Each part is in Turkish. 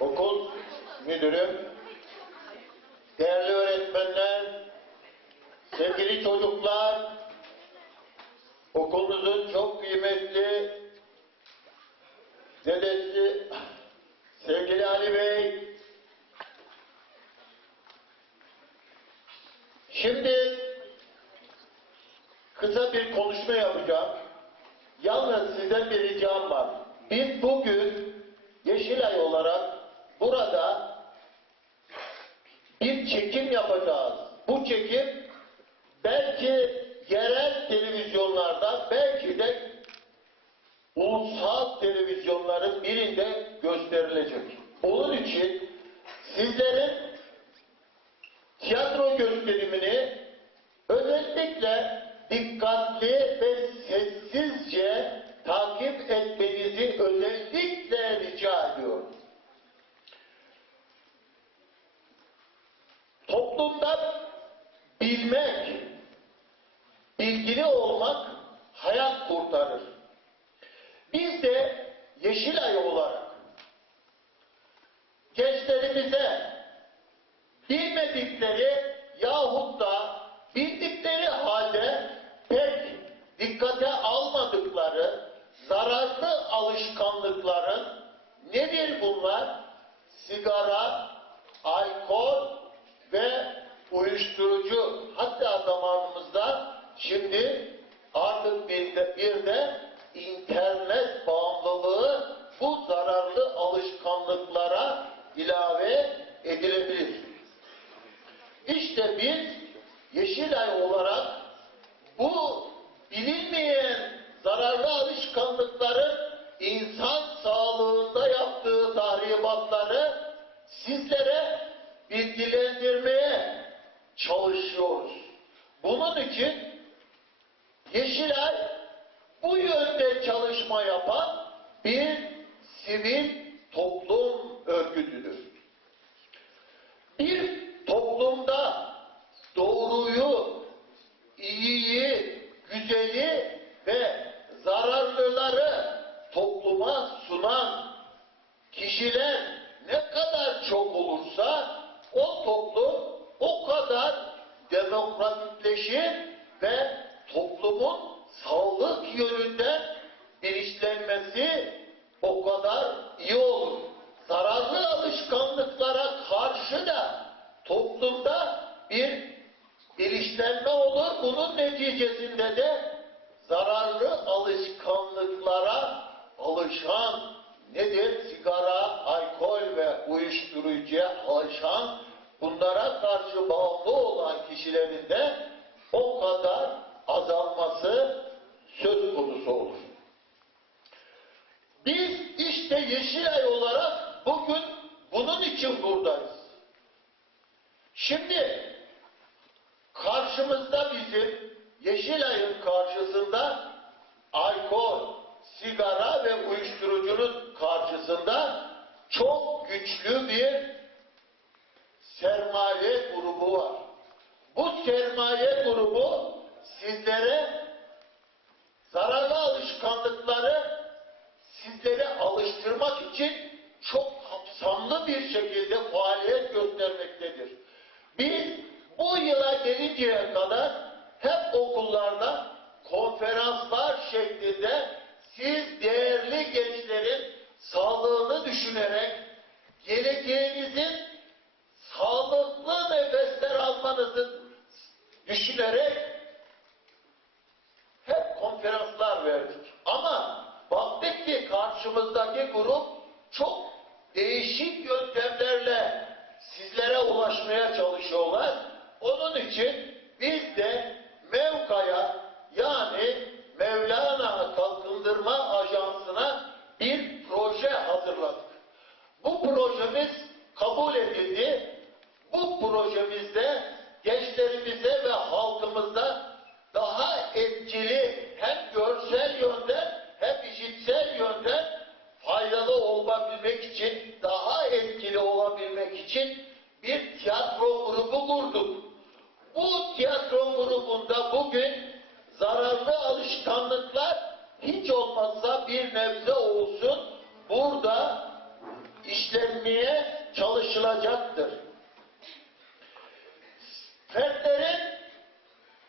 okul müdürüm, değerli öğretmenler, sevgili çocuklar, okulunuzun çok kıymetli dedesi, sevgili Ali Bey, şimdi kısa bir konuşma yapacağım. Yalnız sizden bir ricam var. Biz bugün Yeşilay olarak burada bir çekim yapacağız. Bu çekim belki yerel televizyonlarda belki de ulusal televizyonların birinde gösterilecek. Onun için sizlerin tiyatro gösterimini özellikle dikkatli ve sessizce takip etmenizi özellikle rica ediyorum. Toplumda bilmek, bilgili olmak hayat kurtarır. Biz de Yeşilay olarak gençlerimize bilmedikleri yahut da bildikleri halde pek dikkate almadıkları zararlı alışkanlıkların nedir bunlar? Sigara, alkol uyuşturucu. Hatta zamanımızda şimdi artık bir de, bir de internet bağımlılığı bu zararlı alışkanlıklara ilave edilebilir. İşte biz Yeşilay olarak bu bilinmeyen zararlı alışkanlıkların insan sağlığında yaptığı tahribatları sizlere bilgilendirmeye çalışıyoruz. Bunun için Yeşilay bu yönde çalışma yapan bir sivil toplum örgütüdür. Bir toplumda doğruyu, iyiyi, güzeli ve zararlıları topluma sunan kişiler ne kadar çok olursa o toplum o kadar demokratikleşir ve toplumun sağlık yönünden bilinçlenmesi o kadar iyi olur. Zararlı alışkanlıklara karşı da toplumda bir bilinçlenme olur. Bunun neticesinde de zararlı alışkanlıklara alışan nedir? Sigara, alkol ve uyuşturucuya alışan bunlara karşı bağımlı olan kişilerin de o kadar azalması söz konusu olur. Biz işte Yeşilay olarak bugün bunun için buradayız. Şimdi karşımızda bizim Yeşilay'ın karşısında alkol, sigara ve uyuşturucunun karşısında çok güçlü bir sermaye grubu var. Bu sermaye grubu sizlere zararlı alışkanlıkları sizlere alıştırmak için çok kapsamlı bir şekilde faaliyet göstermektedir. Biz bu yıla gelinceye kadar hep okullarda konferanslar şeklinde siz değerli gençlerin sağlığını düşünerek geleceğinizin sağlıklı nefesler almanızı düşünerek hep konferanslar verdik. Ama baktık ki karşımızdaki grup çok değişik yöntemlerle sizlere ulaşmaya çalışıyorlar. Onun için biz de Mevka'ya yani Mevlana Kalkındırma Ajansı'na bir proje hazırladık. Bu projemiz kabul edildi. Bu projemizde gençlerimize ve halkımıza daha etkili hem görsel yönden olabilmek için, daha etkili olabilmek için bir tiyatro grubu kurduk. Bu tiyatro grubunda bugün zararlı alışkanlıklar hiç olmazsa bir nebze olsun burada işlenmeye çalışılacaktır. Fertlerin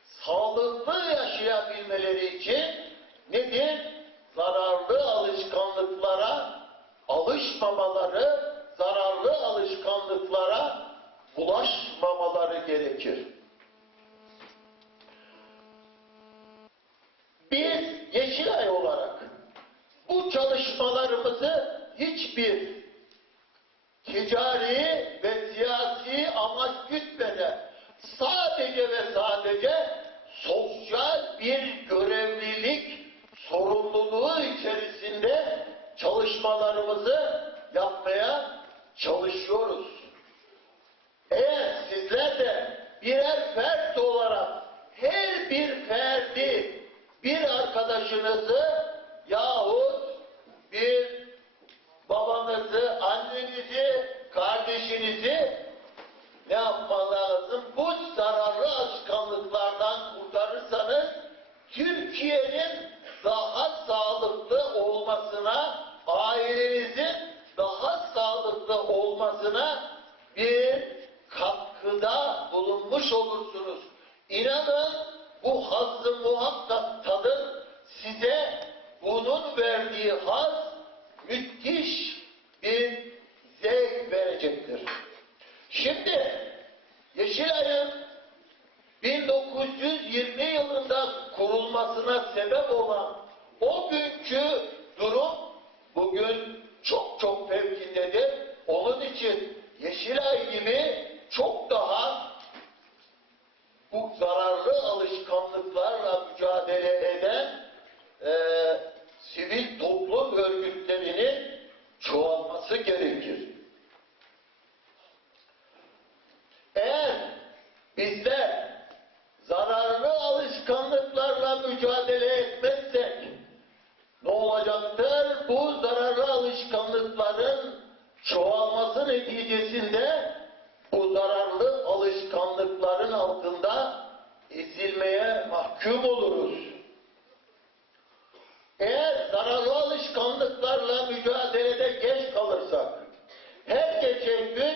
sağlıklı yaşayabilmeleri için nedir? Zararlı alışkanlıklara bulaşmamaları gerekir. Biz Yeşilay olarak bu çalışmalarımızı hiçbir ticari ve siyasi amaç gütmeden sadece ve sadece sosyal bir görevlilik sorumluluğu içerisinde çalışmalarımızı yapmaya çalışıyoruz. Eğer sizler de birer fert olarak her bir ferdi bir arkadaşınızı yahut bir babanızı, annenizi, kardeşinizi ne yapman lazım? Bu zararlı alışkanlıklardan kurtarırsanız Türkiye'nin daha sağlıklı olmasına, ailenizin daha sağlıklı olmasına bir katkıda bulunmuş olursunuz. İnanın bu hazzı muhakkak tadın size bunun verdiği haz müthiş bir zevk verecektir. Şimdi Yeşilay'ın 1920 yılında kurulmasına sebep olan o günkü durum bugün çok çok fevkindedir. Onun için Yeşilay gibi çok daha bu zararlı alışkanlıklarla mücadele eden e, sivil toplum örgütlerinin çoğalması gerekir. Eğer bizler zararlı alışkanlıklarla mücadele etmezsek ne olacaktır? Bu zararlı alışkanlıkların çoğalması neticesinde bu zararlı alışkanlıkların altında ezilmeye mahkum oluruz. Eğer zararlı alışkanlıklarla mücadelede geç kalırsak, her geçen gün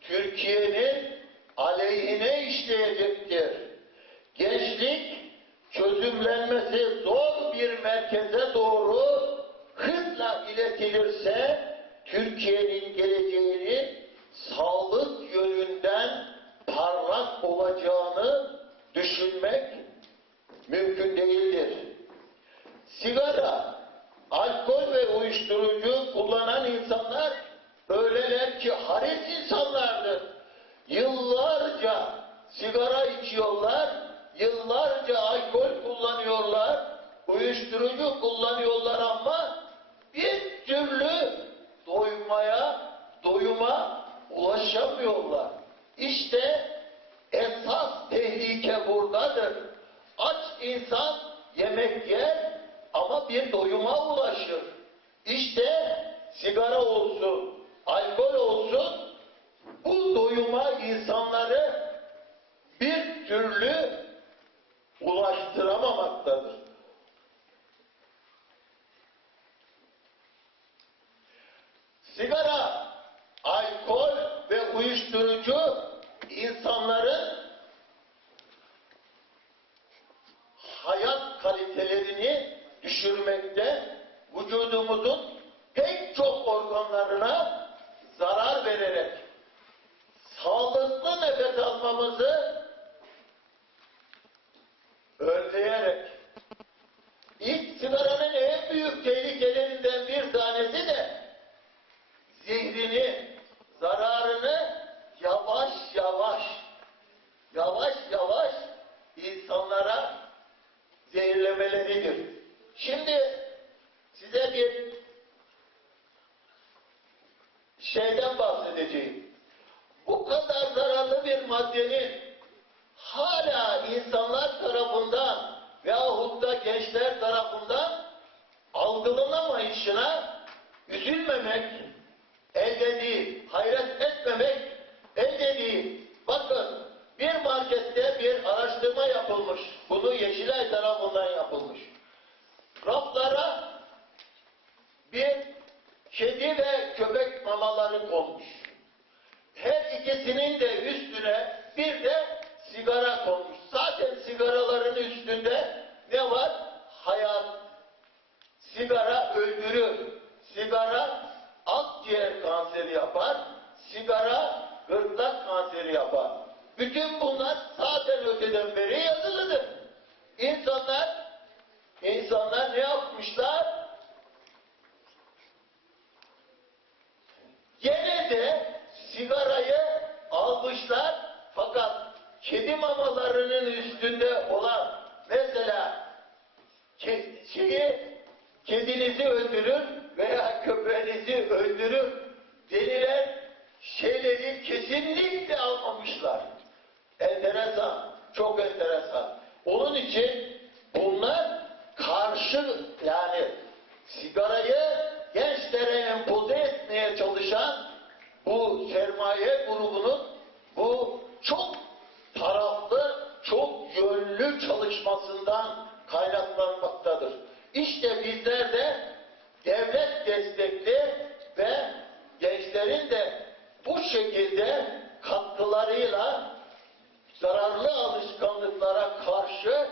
Türkiye'nin aleyhine işleyecektir. Gençlik çözümlenmesi zor bir merkeze doğru hızla iletilirse Türkiye'nin geleceğinin sağlık yönünden parlak olacağını düşünmek mümkün değildir. Sigara, alkol ve uyuşturucu kullanan insanlar öyleler ki haris insanlardır. Yıllarca sigara içiyorlar, yıllarca alkol kullanıyorlar, uyuşturucu kullanıyorlar ama bir türlü doymaya, doyuma ulaşamıyorlar. İşte esas tehlike buradadır. Aç insan yemek yer ama bir doyuma ulaşır. İşte sigara olsun, alkol olsun bu doyuma insanları bir türlü ulaştıramamaktadır. Sigara, alkol ve uyuşturucu insanların hayat kalitelerini düşürmekte, vücudumuzun pek çok organlarına zarar vererek sağlıklı nefes almamızı insanlar tarafından veyahut da gençler tarafından algılanamayışına üzülmemek değil, hayret etmemek değil. Bakın bir markette bir araştırma yapılmış. Bunu Yeşilay tarafından yapılmış. Raflara bir kedi ve köpek mamaları konmuş. Her ikisinin de üstüne bir de sigara konmuş. Zaten sigaraların üstünde ne var? Hayat. Sigara öldürür. Sigara alt kanseri yapar. Sigara gırtlak kanseri yapar. Bütün bunlar zaten öteden beri yazılıdır. İnsanlar insanlar ne yapmışlar? Gene de sigarayı almışlar fakat kedi mamalarının üstünde olan mesela ke- şeyi kedinizi öldürür veya köpeğinizi öldürür denilen şeyleri kesinlikle almamışlar. Enteresan, çok enteresan. Onun için bunlar karşı yani sigarayı gençlere empoze etmeye çalışan bu sermaye grubunun bu çok taraflı, çok yönlü çalışmasından kaynaklanmaktadır. İşte bizler de devlet destekli ve gençlerin de bu şekilde katkılarıyla zararlı alışkanlıklara karşı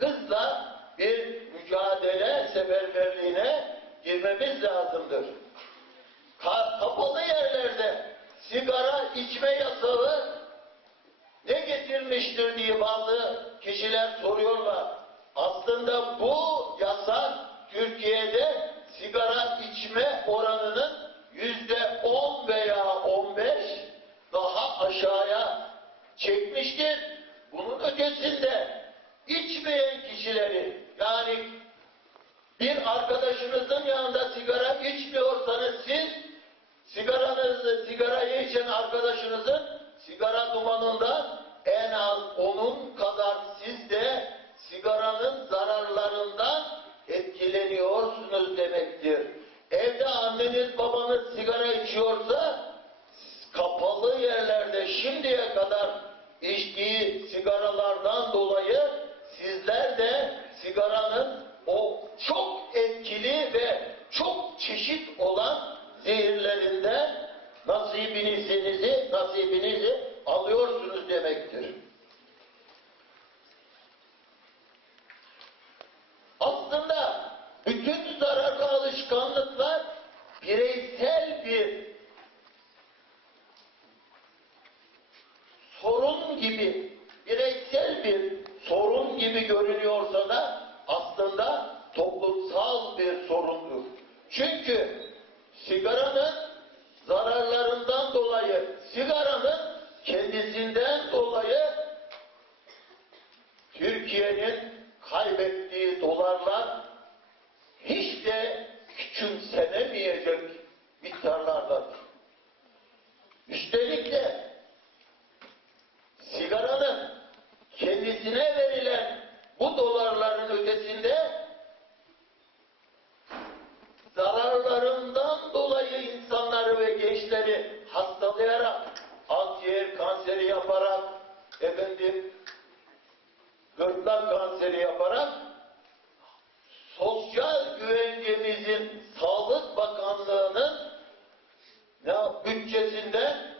hızla bir mücadele seferberliğine girmemiz lazımdır. Ka- kapalı yerlerde sigara içme yasağı ne getirmiştir diye bazı kişiler soruyorlar. Aslında bu yasak Türkiye'de sigara içme oranının yüzde on veya on beş daha aşağıya çekmiştir. Bunun ötesinde içmeyen kişileri yani bir arkadaşınızın yanında sigara içmiyorsanız siz sigaranızı, sigarayı içen arkadaşınızın sigara dumanından en az onun kadar siz de sigaranın zararlarından etkileniyorsunuz demektir. Evde anneniz babanız sigara içiyorsa kapalı yerlerde şimdiye kadar içtiği sigaralardan dolayı sizler de sigaranın o çok etkili ve çok çeşit olan zehirlerinden nasibinizi, nasibinizi alıyorsunuz demektir. Aslında bütün zararlı alışkanlıklar bireysel bir sorun gibi, bireysel bir sorun gibi görünüyorsa da aslında toplumsal bir sorundur. Çünkü sigaranın zararlarından dolayı, sigaranın kendisinden dolayı Türkiye'nin kaybettiği dolarlar hiç de küçümsenemeyecek miktarlardadır. Üstelik de sigaranın kendisine verilen bu dolarların ötesinde zararlarından dolayı insanları ve gençleri hastalayarak, akciğer kanseri yaparak, efendim, gırtlak kanseri yaparak, sosyal güvencemizin, Sağlık Bakanlığı'nın ne bütçesinden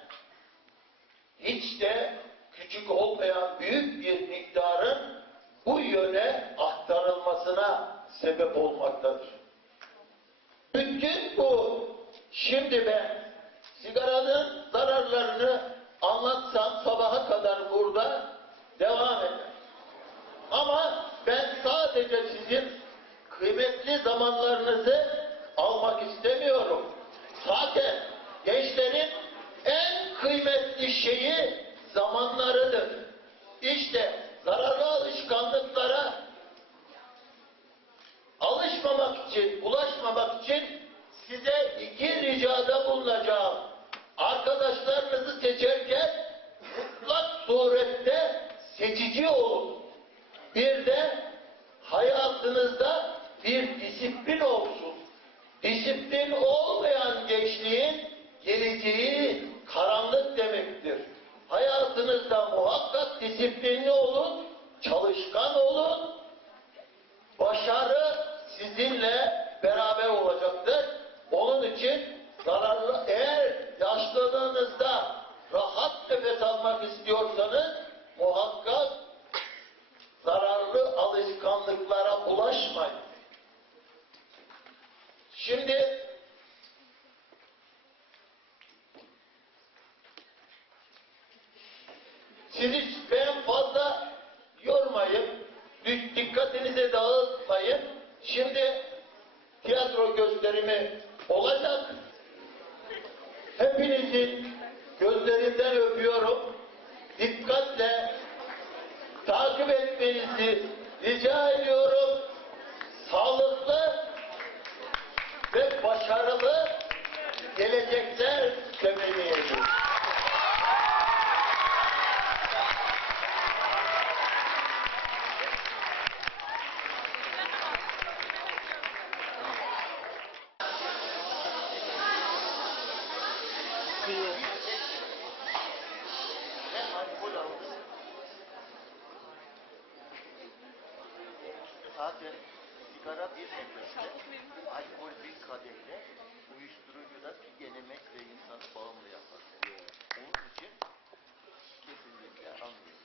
hiç de küçük olmayan büyük bir miktarın bu yöne aktarılmasına sebep olmaktadır. Bütün bu şimdi ben sigaranın zararlarını anlatsam sabaha kadar burada devam eder. Ama ben sadece sizin kıymetli zamanlarınızı almak istemiyorum. Zaten gençlerin en kıymetli şeyi zamanlarıdır. İşte zararlı alışkanlıklara alışmamak için, ulaşmamak için size iki ricada bulunacağım. Arkadaşlarınızı seçerken mutlak surette seçici olun. Bir de hayatınızda bir disiplin olsun. Disiplin olmayan gençliğin geleceği karanlık demektir. Hayatınızda muhakkak disiplinli olun, çalışkan olun. Başarı sizinle beraber olacaktır. Onun için zararlı eğer yaşlılığınızda rahat nefes almak istiyorsanız muhakkak zararlı alışkanlıklara bulaşmayın. Şimdi sizi ben fazla yormayın. Dük- Dikkatinizi dağıtmayın. Şimdi tiyatro gösterimi olacak. Hepinizin gözlerinden öpüyorum. Dikkatle takip etmenizi rica ediyorum. Sağlıklı ve başarılı gelecekler temenni zaten sigara bir nefeste alkol bir kadehte uyuşturucu da bir yenimek ve insanı bağımlı yapar. Onun için kesinlikle anlıyorum.